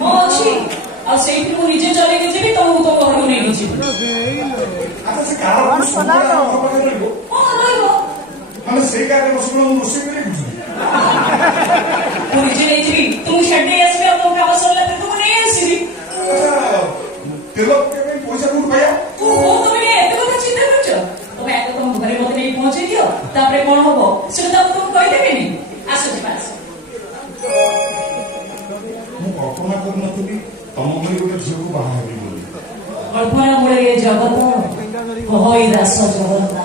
ହଁ ଅଛି ଆଉ ସେଇଠି ମୁଁ ନିଜେ ଚଲେଇକି ଯିବି ତମକୁ ତମ ଘରକୁ ନେଇକି ଯିବି। ଆଚ୍ଛା ସେ କାର ରହିବ ହଁ ରହିବ ମାନେ ସେଇ କାରରେ ବସିବ ମୁଁ ରୋଷେଇ କରିବି ମୁଁ ନିଜେ ନେଇଯିବି ତୁମକୁ ଛାଡ଼ି ଦେଇ ଆସିବି ଆଉ ତମ କାମ ସରିଲା ପରେ ତୁମକୁ ନେଇ ଆସିବି। ତେଲ ପକେଇବା ପାଇଁ ପଇସା କୋଉଠୁ ପାଇବା? ଓହୋ ତମେ ଏତେ କଥା ଚିନ୍ତା କରୁଛ ତମେ ଆଗ ତମ ଘରେ ମତେ ନେଇ ପହଞ୍ଚେଇ ଦିଅ ତାପରେ କଣ ହବ ସେଟା ତ ତମକୁ କହିଦେବିନି। ଆସ ଯିବା ଆସ। ମୁଁ କଳ୍ପନା କରୁନଥିଲି ତମ ଭଳି ଗୋଟେ ଝିଅକୁ ବାହା ହେବି ବୋଲି। କଳ୍ପନା ମୁଳେ ଜଗତ କହଇ ଦାସ ଜଗନ୍ନାଥ।